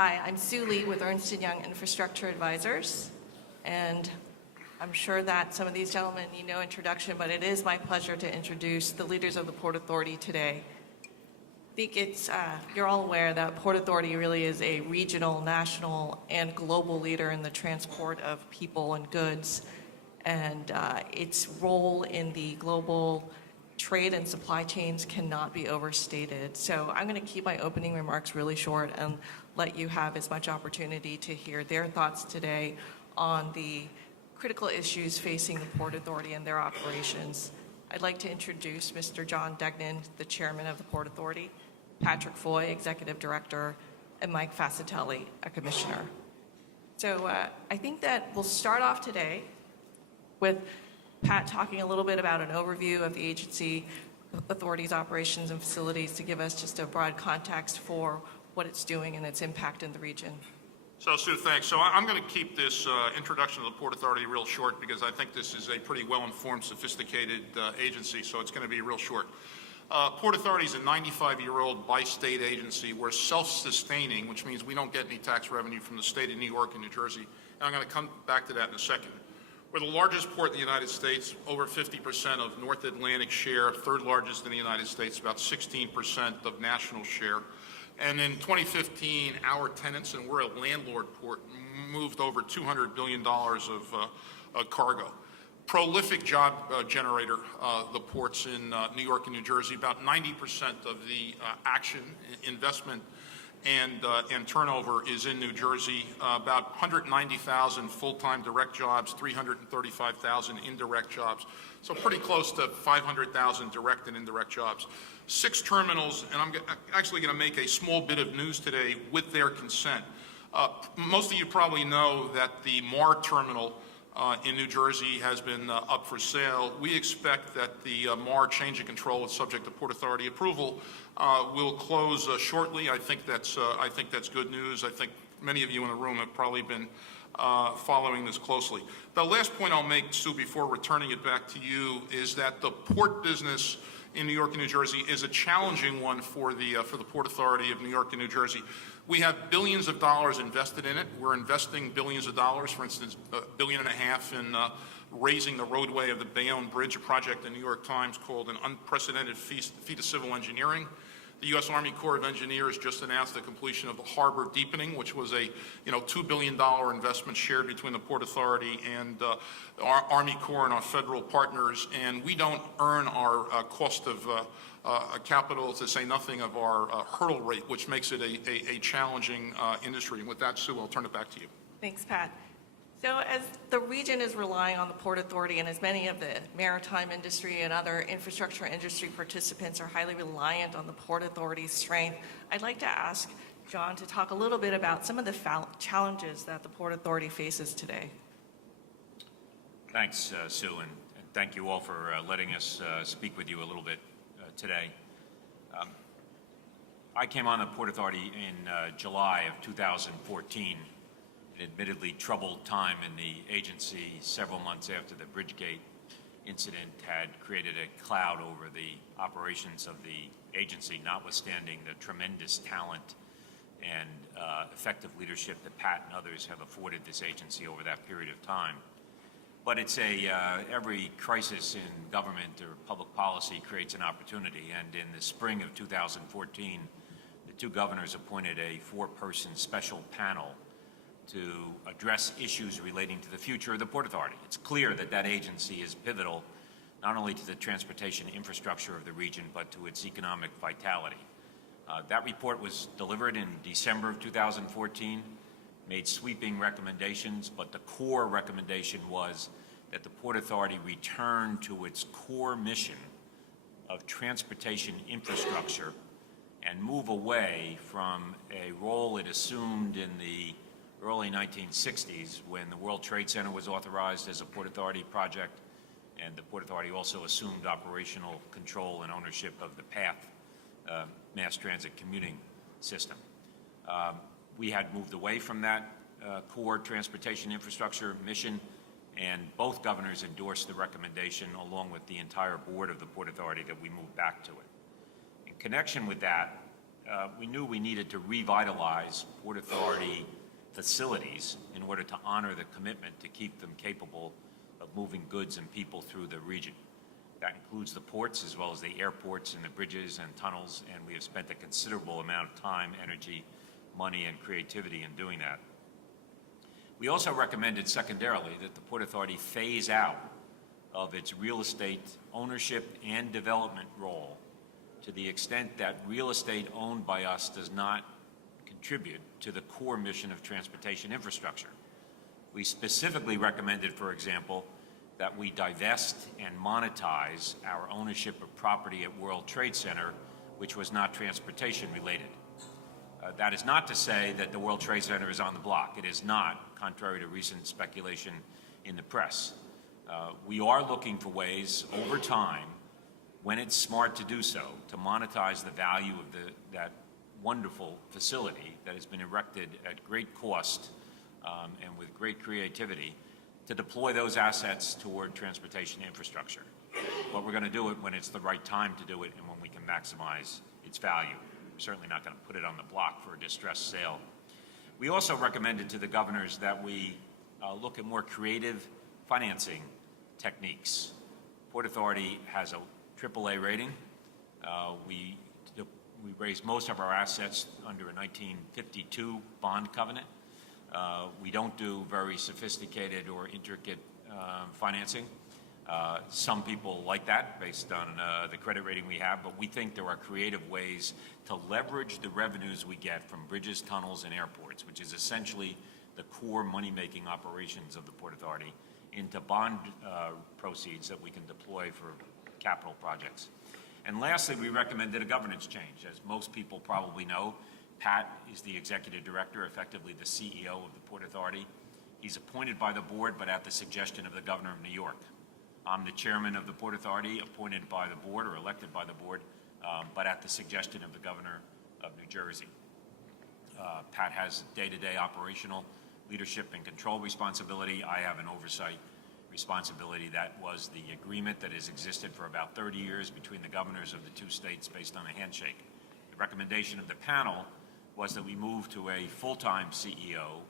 Hi, I'm Sue Lee with Ernst & Young Infrastructure Advisors, and I'm sure that some of these gentlemen need no introduction, but it is my pleasure to introduce the leaders of the Port Authority today. I think you're all aware that Port Authority really is a regional, national, and global leader in the transport of people and goods, and its role in the global trade and supply chains cannot be overstated. So I'm going to keep my opening remarks really short and let you have as much opportunity to hear their thoughts today on the critical issues facing the Port Authority and their operations. I'd like to introduce Mr. John Degnan, the chairman of the Port Authority, Patrick Foye, executive director, and Mike Fascitelli, a commissioner. So I think that we'll start off today with Pat talking a little bit about an overview of the agency authority's operations and facilities to give us just a broad context for what it's doing and its impact in the region. So, Sue, thanks. So I'm going to keep this introduction to the Port Authority real short because I think this is a pretty well-informed, sophisticated agency, so it's going to be real short. Port Authority is a 95-year-old bi-state agency. We're self-sustaining, which means we don't get any tax revenue from the state of New York and New Jersey. And I'm going to come back to that in a second. We're the largest port in the United States, over 50% of North Atlantic share, third largest in the United States, about 16% of national share. And in 2015, our tenants, and we're a landlord port, moved over $200 billion of cargo. Prolific job generator, the ports in New York and New Jersey. About 90% of the action, investment, and turnover is in New Jersey. About 190,000 full-time direct jobs, 335,000 indirect jobs. So pretty close to 500,000 direct and indirect jobs. 6 terminals, and I'm actually going to make a small bit of news today with their consent. Most of you probably know that the MAR terminal in New Jersey has been up for sale. We expect that the MAR change of control, is subject to Port Authority approval, will close shortly. I think that's good news. I think many of you in the room have probably been following this closely. The last point I'll make, Sue, before returning it back to you, is that the port business in New York and New Jersey is a challenging one for the Port Authority of New York and New Jersey. We have billions of dollars invested in it. We're investing billions of dollars, for instance, $1.5 billion in raising the roadway of the Bayonne Bridge, a project in the New York Times called an unprecedented feat of civil engineering. The U.S. Army Corps of Engineers just announced the completion of the Harbour deepening, which was a $2 billion investment shared between the Port Authority and our Army Corps and our federal partners. And we don't earn our cost of capital, to say nothing of our hurdle rate, which makes it a challenging industry. And with that, Sue, I'll turn it back to you. Thanks, Pat. So as the region is relying on the Port Authority, and as many of the maritime industry and other infrastructure industry participants are highly reliant on the Port Authority's strength, I'd like to ask John to talk a little bit about some of the challenges that the Port Authority faces today. Thanks, Sue, and thank you all for letting us speak with you a little bit today. I came on the Port Authority in July of 2014. Admittedly troubled time in the agency. Several months after the Bridgegate incident had created a cloud over the operations of the agency, notwithstanding the tremendous talent and effective leadership that Pat and others have afforded this agency over that period of time. But it's every crisis in government or public policy creates an opportunity, and in the spring of 2014, the 2 governors appointed a 4-person special panel to address issues relating to the future of the Port Authority. It's clear that that agency is pivotal not only to the transportation infrastructure of the region, but to its economic vitality. That report was delivered in December of 2014, made sweeping recommendations, but the core recommendation was that the Port Authority return to its core mission of transportation infrastructure and move away from a role it assumed in the early 1960s when the World Trade Center was authorized as a Port Authority project, and the Port Authority also assumed operational control and ownership of the PATH mass transit commuting system. We had moved away from that core transportation infrastructure mission, and both governors endorsed the recommendation along with the entire board of the Port Authority that we move back to it. In connection with that, we knew we needed to revitalize Port Authority facilities in order to honor the commitment to keep them capable of moving goods and people through the region. That includes the ports as well as the airports and the bridges and tunnels, and we have spent a considerable amount of time, energy, money, and creativity in doing that. We also recommended secondarily that the Port Authority phase out of its real estate ownership and development role to the extent that real estate owned by us does not contribute to the core mission of transportation infrastructure. We specifically recommended, for example, that we divest and monetize our ownership of property at World Trade Center, which was not transportation related. That is not to say that the World Trade Center is on the block. It is not, contrary to recent speculation in the press. We are looking for ways over time, when it's smart to do so, to monetize the value of that wonderful facility that has been erected at great cost and with great creativity, to deploy those assets toward transportation infrastructure. But we're going to do it when it's the right time to do it and when we can maximize its value. We're certainly not going to put it on the block for a distressed sale. We also recommended to the governors that we look at more creative financing techniques. Port Authority has a AAA rating. We raised most of our assets under a 1952 bond covenant. We don't do very sophisticated or intricate financing. Some people like that based on the credit rating we have, but we think there are creative ways to leverage the revenues we get from bridges, tunnels, and airports, which is essentially the core money-making operations of the Port Authority, into bond proceeds that we can deploy for capital projects. And lastly, we recommended a governance change. As most people probably know, Pat is the executive director, effectively the CEO of the Port Authority. He's appointed by the board, but at the suggestion of the governor of New York. I'm the chairman of the Port Authority, appointed by the board or elected by the board, but at the suggestion of the governor of New Jersey. Pat has day-to-day operational leadership and control responsibility. I have an oversight responsibility. That was the agreement that has existed for about 30 years between the governors of the two states based on a handshake. The recommendation of the panel was that we move to a full-time CEO,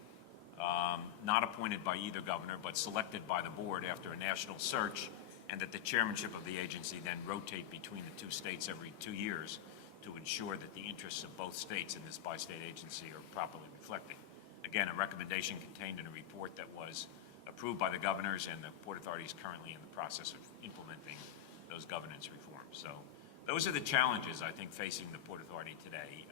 not appointed by either governor, but selected by the board after a national search, and that the chairmanship of the agency then rotate between the two states every 2 years to ensure that the interests of both states in this bi-state agency are properly reflected. Again, a recommendation contained in a report that was approved by the governors, and the Port Authority is currently in the process of implementing those governance reforms. So those are the challenges, I think, facing the Port Authority today.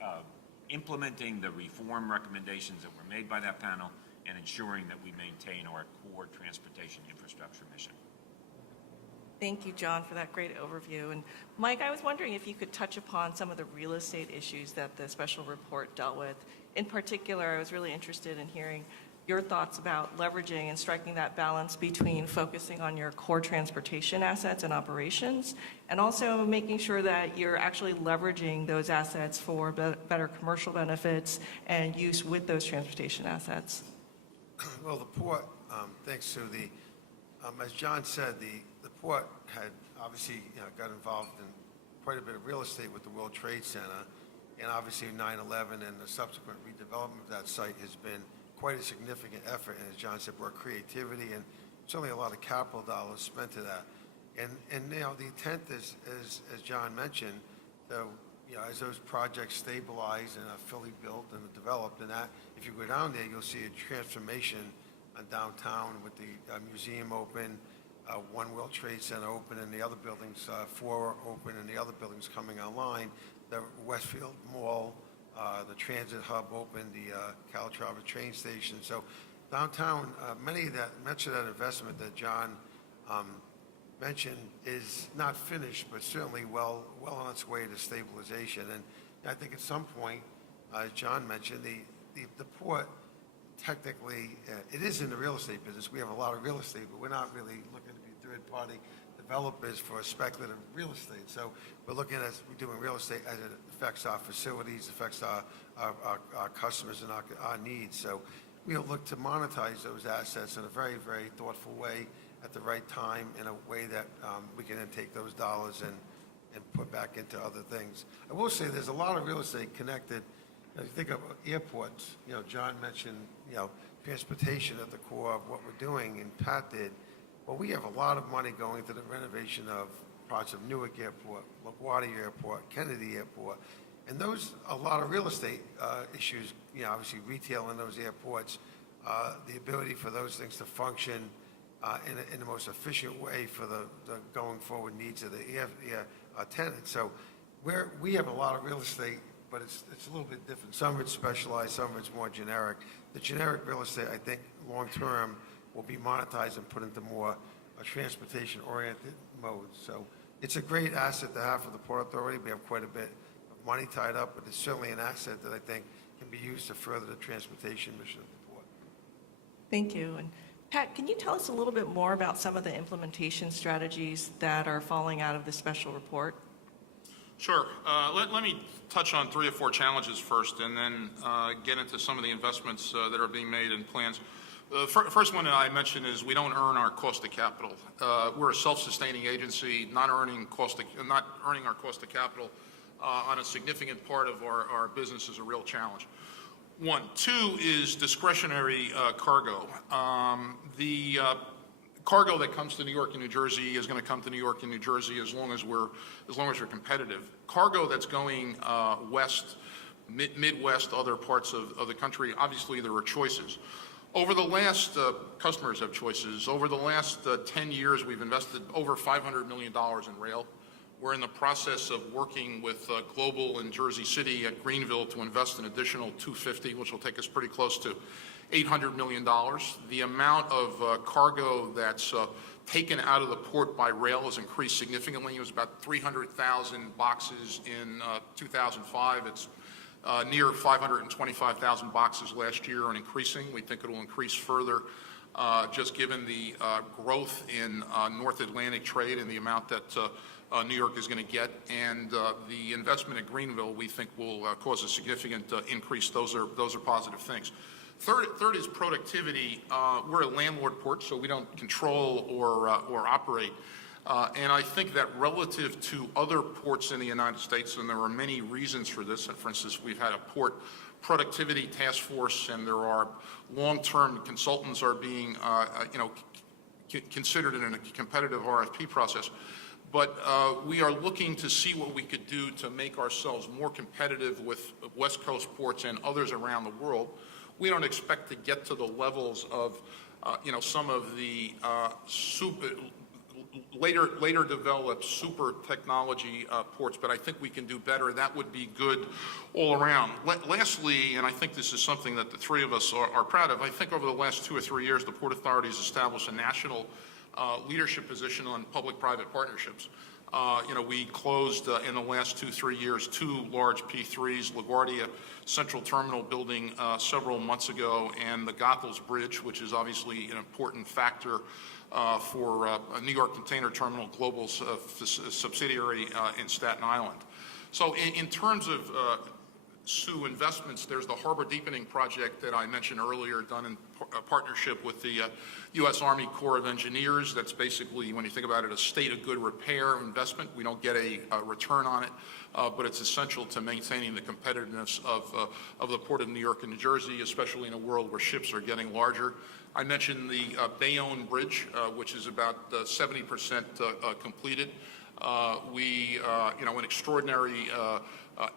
Implementing the reform recommendations that were made by that panel and ensuring that we maintain our core transportation infrastructure mission. Thank you, John, for that great overview. And Mike, I was wondering if you could touch upon some of the real estate issues that the special report dealt with. In particular, I was really interested in hearing your thoughts about leveraging and striking that balance between focusing on your core transportation assets and operations, and also making sure that you're actually leveraging those assets for better commercial benefits and use with those transportation assets. Well, the port, thanks, Sue. As John said, the port had obviously got involved in quite a bit of real estate with the World Trade Center, and obviously 9/11 and the subsequent redevelopment of that site has been quite a significant effort, and as John said, brought creativity and certainly a lot of capital dollars spent to that. And the intent is, as John mentioned, as those projects stabilize and are fully built and developed, and that if you go down there, you'll see a transformation downtown with the museum open, One World Trade Center open, and the other buildings, 4 open, and the other buildings coming online. The Westfield Mall, the transit hub opened, the Calatrava train station. So downtown, much of that investment that John mentioned is not finished, but certainly well on its way to stabilization. And I think at some point, as John mentioned, the port technically, it is in the real estate business. We have a lot of real estate, but we're not really looking to be third-party developers for speculative real estate. So we're looking at we're doing real estate as it affects our facilities, affects our customers and our needs. So we'll look to monetize those assets in a very, very thoughtful way at the right time, in a way that we can then take those dollars and put back into other things. I will say there's a lot of real estate connected. If you think of airports, John mentioned, transportation at the core of what we're doing, and Pat did. Well, we have a lot of money going to the renovation of parts of Newark Airport, LaGuardia Airport, Kennedy Airport, and those, a lot of real estate issues, obviously retail in those airports, the ability for those things to function in the most efficient way for the going forward needs of the air tenants. So we have a lot of real estate, but it's a little bit different. Some of it's specialized, some of it's more generic. The generic real estate, I think, long-term will be monetized and put into more transportation-oriented modes. So it's a great asset to have for the Port Authority. We have quite a bit of money tied up, but it's certainly an asset that I think can be used to further the transportation mission of the port. Thank you. And Pat, can you tell us a little bit more about some of the implementation strategies that are falling out of the special report? Sure. Let me touch on 3 or 4 challenges first, and then get into some of the investments that are being made and plans. The first one that I mentioned is we don't earn our cost of capital. We're a self-sustaining agency, not earning our cost of capital on a significant part of our business is a real challenge. 1. 2 is discretionary cargo. The cargo that comes to New York and New Jersey is going to come to New York and New Jersey as long as we're competitive. Cargo that's going west, Midwest, other parts of the country, obviously there are choices. Over the last, customers have choices. Over the last 10 years, we've invested over $500 million in rail. We're in the process of working with Global in Jersey City at Greenville to invest an additional $250, which will take us pretty close to $800 million. The amount of cargo that's taken out of the port by rail has increased significantly. It was about 300,000 boxes in 2005. It's near 525,000 boxes last year and increasing. We think it will increase further just given the growth in North Atlantic trade and the amount that New York is going to get. And the investment at Greenville, we think, will cause a significant increase. Those are positive things. Third is productivity. We're a landlord port, so we don't control or operate. And I think that relative to other ports in the United States, and there are many reasons for this, and for instance, we've had a port productivity task force, and there are long-term consultants are being, considered in a competitive RFP process. But we are looking to see what we could do to make ourselves more competitive with West Coast ports and others around the world. We don't expect to get to the levels of, some of the later developed super technology ports, but I think we can do better. That would be good all around. Lastly, and I think this is something that the three of us are proud of, I think over the last 2 or 3 years, the Port Authority has established a national leadership position on public-private partnerships. We closed in the last 2-3 years 2 large P3s, LaGuardia Central Terminal building several months ago, and the Goethals Bridge, which is obviously an important factor for a New York Container Terminal, Global's subsidiary in Staten Island. So in terms of Sue investments, there's the Harbour Deepening Project that I mentioned earlier, done in partnership with the U.S. Army Corps of Engineers. That's basically, when you think about it, a state of good repair investment. We don't get a return on it, but it's essential to maintaining the competitiveness of the Port of New York and New Jersey, especially in a world where ships are getting larger. I mentioned the Bayonne Bridge, which is about 70% completed. An extraordinary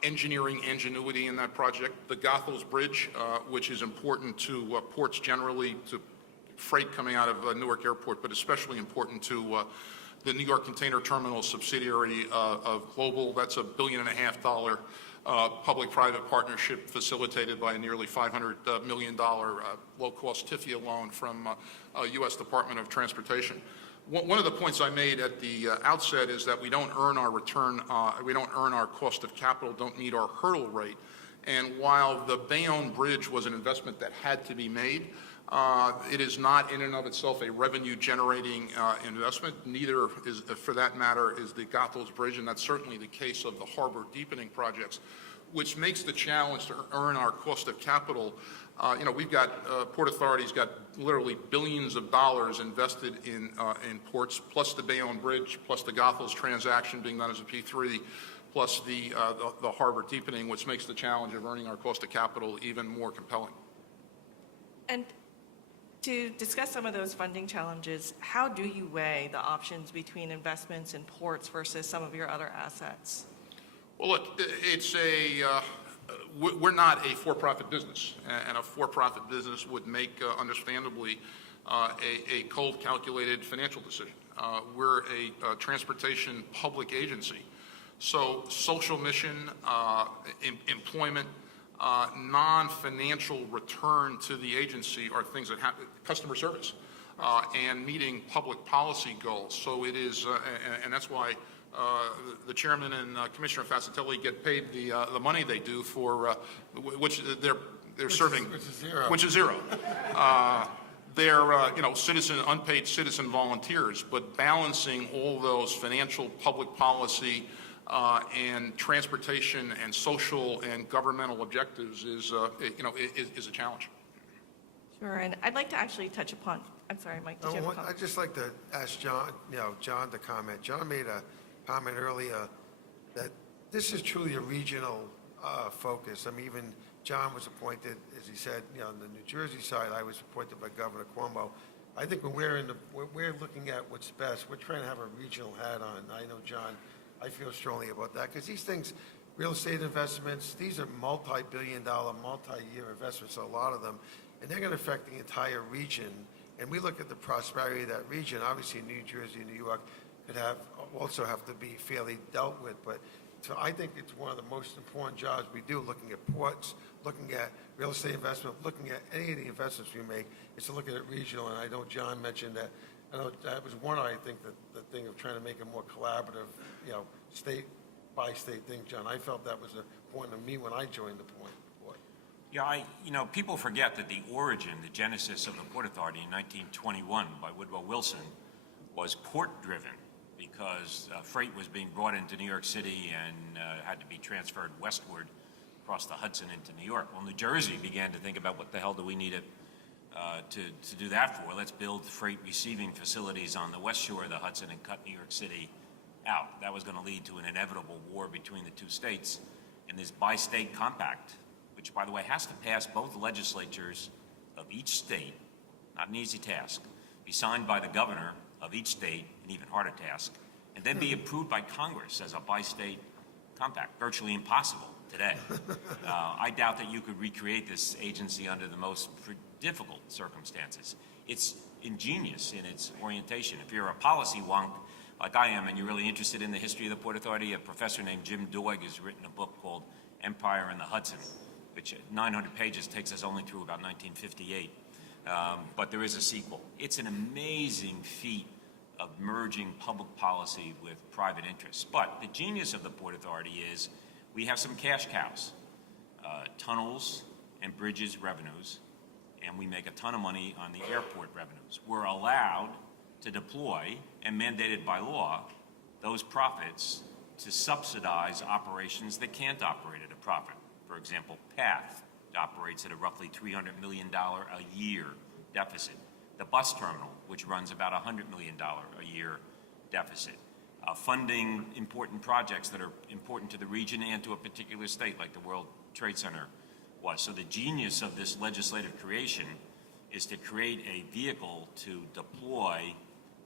engineering ingenuity in that project. The Goethals Bridge, which is important to ports generally, to freight coming out of Newark Airport, but especially important to the New York Container Terminal subsidiary of Global. That's a $1.5 billion public-private partnership facilitated by a nearly $500 million low-cost TIFIA loan from U.S. Department of Transportation. One of the points I made at the outset is that we don't earn our return, we don't earn our cost of capital, don't meet our hurdle rate. And while the Bayonne Bridge was an investment that had to be made, it is not in and of itself a revenue-generating investment. Neither is, for that matter, is the Goethals Bridge, and that's certainly the case of the Harbour Deepening projects. which makes the challenge to earn our cost of capital. We've got, Port Authority's got literally billions of dollars invested in ports, plus the Bayonne Bridge, plus the Goethals transaction being done as a P3, plus the Harbour deepening, which makes the challenge of earning our cost of capital even more compelling. And to discuss some of those funding challenges, how do you weigh the options between investments in ports versus some of your other assets? Well, look, we're not a for-profit business, and a for-profit business would make, understandably, a cold, calculated financial decision. We're a transportation public agency, so social mission, employment, non-financial return to the agency are things that happen, customer service, and meeting public policy goals. So it is, and that's why the chairman and Commissioner Fascitelli get paid the money they do for which they're serving, which is zero. They're unpaid citizen volunteers, but balancing all those financial, public policy, and transportation and social and governmental objectives is a challenge. Sure, and I'd like to actually touch upon. I'm sorry, Mike. Did you have a comment? I'd just like to ask John to comment. John made a comment earlier that this is truly a regional focus. I mean, even John was appointed, as he said, on the New Jersey side. I was appointed by Governor Cuomo. I think when we're looking at what's best, we're trying to have a regional hat on. I know, John, I feel strongly about that because these things, real estate investments, these are multi-billion-dollar, multi-year investments, a lot of them, and they're going to affect the entire region. And we look at the prosperity of that region. Obviously, New Jersey, New York could also have to be fairly dealt with. But so I think it's one of the most important jobs we do, looking at ports, looking at real estate investment, looking at any of the investments we make, is to look at it regional. And I know John mentioned that. I know that was one, I think, the thing of trying to make it more collaborative, state by state thing, John. I felt that was important to me when I joined the board. Yeah, people forget that the origin, the genesis of the Port Authority in 1921 by Woodrow Wilson was port-driven because freight was being brought into New York City and had to be transferred westward across the Hudson into New York. Well, New Jersey began to think about what the hell do we need to do that for? Let's build freight receiving facilities on the west shore of the Hudson and cut New York City out. That was going to lead to an inevitable war between the two states. And this bi-state compact, which, by the way, has to pass both legislatures of each state, not an easy task, be signed by the governor of each state, an even harder task, and then be approved by Congress as a bi-state compact. Virtually impossible today. I doubt that you could recreate this agency under the most difficult circumstances. It's ingenious in its orientation. If you're a policy wonk like I am and you're really interested in the history of the Port Authority, a professor named Jim Doig has written a book called Empire and the Hudson, which 900 pages takes us only through about 1958. But there is a sequel. It's an amazing feat of merging public policy with private interests. But the genius of the Port Authority is we have some cash cows, tunnels and bridges revenues, and we make a ton of money on the airport revenues. We're allowed to deploy, and mandated by law, those profits to subsidize operations that can't operate at a profit. For example, PATH operates at a roughly $300 million a year deficit. The bus terminal, which runs about $100 million a year deficit. Funding important projects that are important to the region and to a particular state, like the World Trade Center was. So the genius of this legislative creation is to create a vehicle to deploy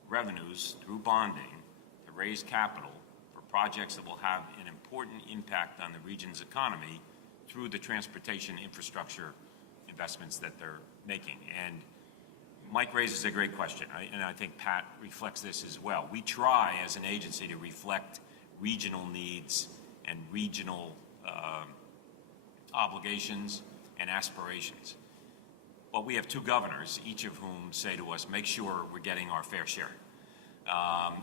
revenues through bonding to raise capital for projects that will have an important impact on the region's economy through the transportation infrastructure investments that they're making. And Mike raises a great question, and I think Pat reflects this as well. We try as an agency to reflect regional needs and regional obligations and aspirations. Well, we have two governors, each of whom say to us, make sure we're getting our fair share.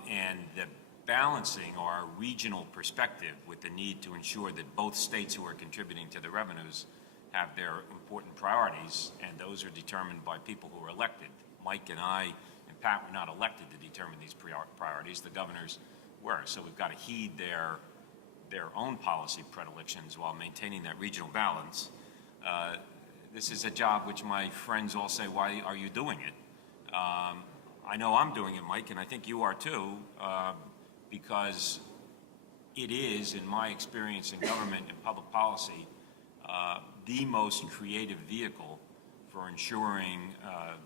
And the balancing our regional perspective with the need to ensure that both states who are contributing to the revenues have their important priorities, and those are determined by people who are elected. Mike and I and Pat were not elected to determine these priorities. The governors were. So we've got to heed their their own policy predilections while maintaining that regional balance. This is a job which my friends all say, why are you doing it? I know I'm doing it, Mike, and I think you are too, because it is, in my experience in government and public policy, the most creative vehicle for ensuring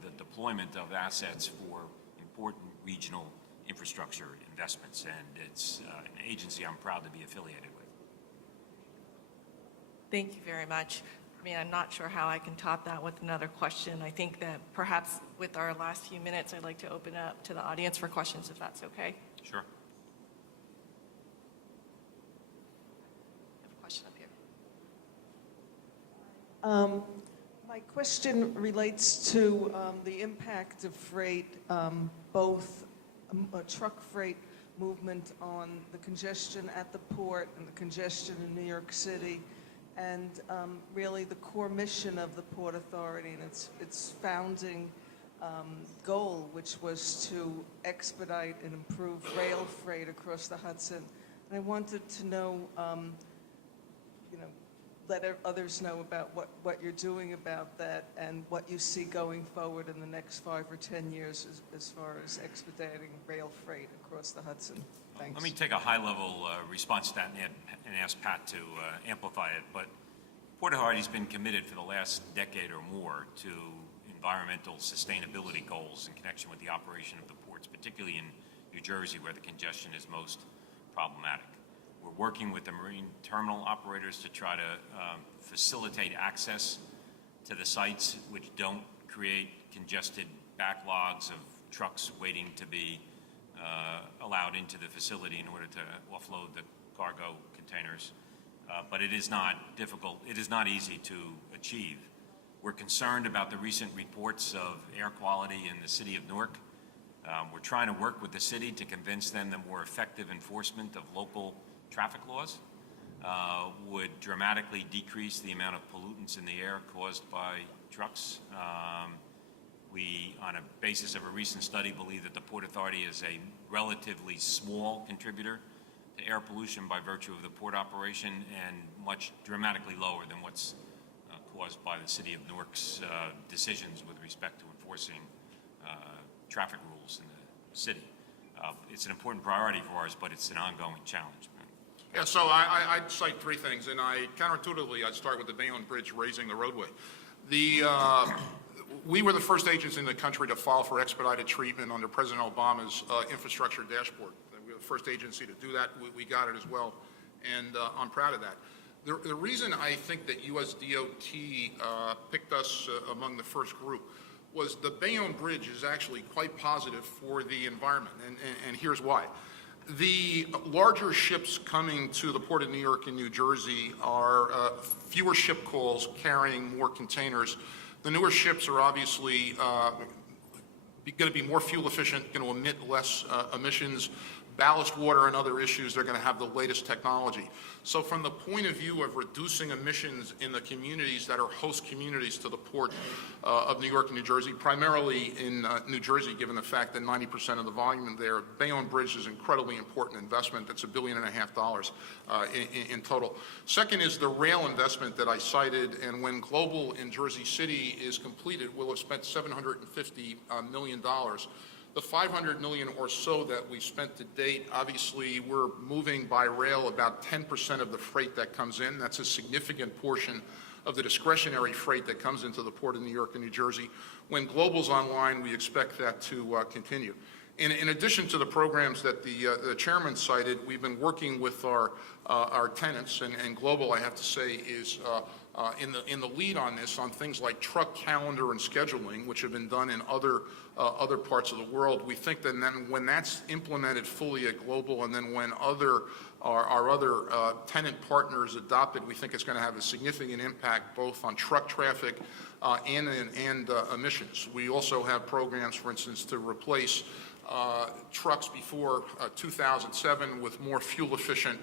the deployment of assets for important regional infrastructure investments, and it's an agency I'm proud to be affiliated with. Thank you very much. I mean, I'm not sure how I can top that with another question. I think that perhaps with our last few minutes, I'd like to open up to the audience for questions, if that's okay. Sure. I have a question up here. My question relates to the impact of freight, both truck freight movement on the congestion at the port and the congestion in New York City, and really the core mission of the Port Authority and its founding goal, which was to expedite and improve rail freight across the Hudson. And I wanted to know, let others know about what you're doing about that and what you see going forward in the next 5 or 10 years as far as expediting rail freight across the Hudson. Thanks. Let me take a high-level response to that and ask Pat to amplify it. But Port Authority's been committed for the last decade or more to environmental sustainability goals in connection with the operation of the ports, particularly in New Jersey, where the congestion is most problematic. We're working with the marine terminal operators to try to facilitate access to the sites which don't create congested backlogs of trucks waiting to be allowed into the facility in order to offload the cargo containers. But it is not difficult. It is not easy to achieve. We're concerned about the recent reports of air quality in the city of Newark. We're trying to work with the city to convince them that more effective enforcement of local traffic laws would dramatically decrease the amount of pollutants in the air caused by trucks. We, on a basis of a recent study, believe that the Port Authority is a relatively small contributor to air pollution by virtue of the port operation, and much dramatically lower than what's caused by the city of Newark's decisions with respect to enforcing traffic rules in the city. It's an important priority for ours, but it's an ongoing challenge. Yeah, so I'd cite 3 things, and counterintuitively, I'd start with the Bayonne Bridge raising the roadway. We were the first agency in the country to file for expedited treatment under President Obama's infrastructure dashboard. We were the first agency to do that. We got it as well, and I'm proud of that. The reason I think that USDOT picked us among the first group was the Bayonne Bridge is actually quite positive for the environment, and here's why. The larger ships coming to the Port of New York and New Jersey are fewer ship calls carrying more containers. The newer ships are obviously going to be more fuel efficient, going to emit less emissions, ballast water and other issues. They're going to have the latest technology. So from the point of view of reducing emissions in the communities that are host communities to the Port of New York and New Jersey, primarily in New Jersey, given the fact that 90% of the volume there, Bayonne Bridge is an incredibly important investment. That's $1.5 billion in total. Second is the rail investment that I cited, and when Global in Jersey City is completed, we'll have spent $750 million. The $500 million or so that we've spent to date, obviously we're moving by rail about 10% of the freight that comes in. That's a significant portion of the discretionary freight that comes into the Port of New York and New Jersey. When Global's online, we expect that to continue. In addition to the programs that the chairman cited, we've been working with our tenants, and Global, I have to say, is in the lead on this, on things like truck calendar and scheduling, which have been done in other parts of the world. We think that then when that's implemented fully at Global, and then when our other tenant partners adopt it, we think it's going to have a significant impact both on truck traffic and emissions. We also have programs, for instance, to replace trucks before 2007 with more fuel efficient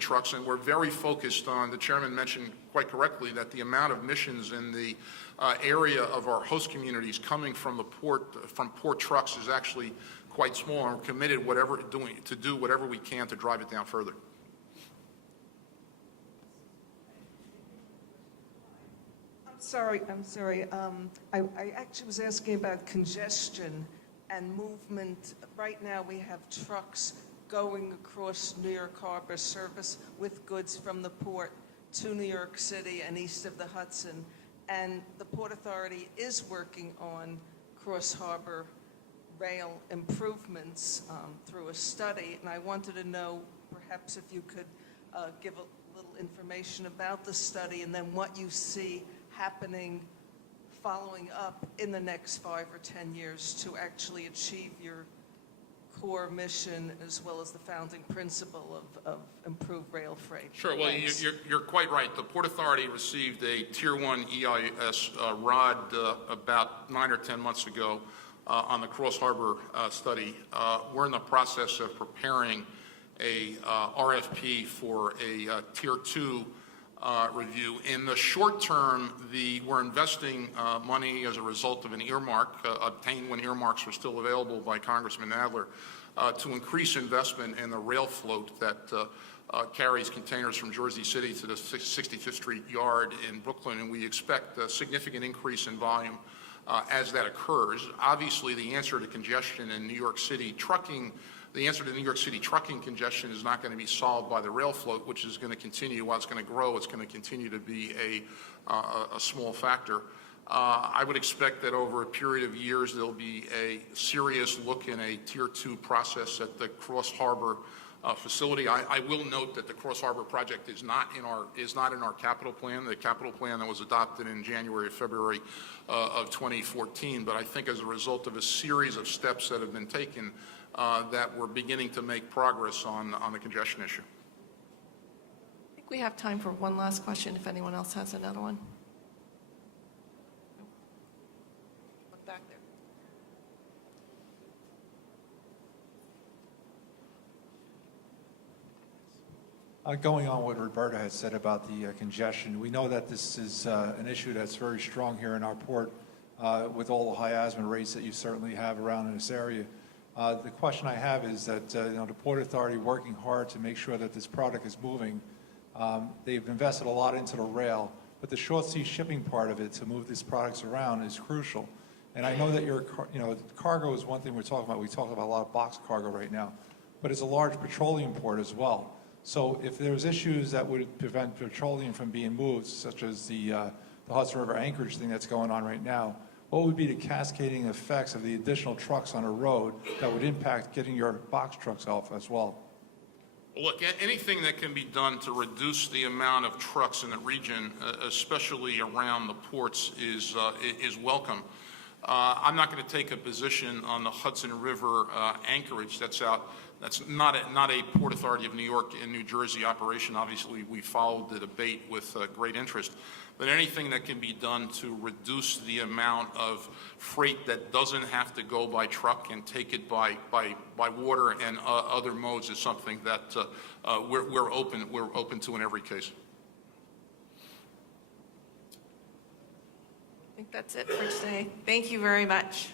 trucks, and we're very focused on, the chairman mentioned quite correctly, that the amount of emissions in the area of our host communities coming from the port, from port trucks is actually quite small, and we're committed to do whatever we can to drive it down further. I'm sorry. I actually was asking about congestion and movement. Right now, we have trucks going across New York Harbor service with goods from the port to New York City and east of the Hudson. And the Port Authority is working on cross-harbor rail improvements through a study. And I wanted to know, perhaps if you could give a little information about the study and then what you see happening following up in the next 5 or 10 years to actually achieve your core mission as well as the founding principle of improved rail freight. Sure. Well, Thanks. you're quite right. The Port Authority received a Tier 1 EIS ROD about 9 or 10 months ago on the Cross Harbor study. We're in the process of preparing a RFP for a Tier 2 review. In the short term, we're investing money as a result of an earmark obtained when earmarks were still available by Congressman Adler to increase investment in the rail float that carries containers from Jersey City to the 65th Street Yard in Brooklyn, and we expect a significant increase in volume as that occurs. Obviously, the answer to congestion in New York City trucking congestion is not going to be solved by the rail float, which is going to continue. While it's going to grow, it's going to continue to be a small factor. I would expect that over a period of years, there'll be a serious look in a Tier 2 process at the Cross Harbor facility. I will note that the Cross Harbor project is not in our capital plan. The capital plan that was adopted in January or February of 2014. But I think as a result of a series of steps that have been taken, that we're beginning to make progress on the congestion issue. I think we have time for one last question if anyone else has another one. Look back there. Going on what Roberta had said about the congestion, we know that this is an issue that's very strong here in our port with all the high asthma rates that you certainly have around in this area. The question I have is that the Port Authority working hard to make sure that this product is moving. They've invested a lot into the rail, but the short sea shipping part of it to move these products around is crucial. And I know that cargo is one thing we're talking about. We talk about a lot of box cargo right now, but it's a large petroleum port as well. So if there's issues that would prevent petroleum from being moved, such as the Hudson River anchorage thing that's going on right now, what would be the cascading effects of the additional trucks on a road that would impact getting your box trucks off as well? Look, anything that can be done to reduce the amount of trucks in the region, especially around the ports, is welcome. I'm not going to take a position on the Hudson River anchorage that's out. That's not a Port Authority of New York and New Jersey operation. Obviously, we followed the debate with great interest. But anything that can be done to reduce the amount of freight that doesn't have to go by truck and take it by water and other modes is something that we're open to in every case. I think that's it for today. Thank you very much.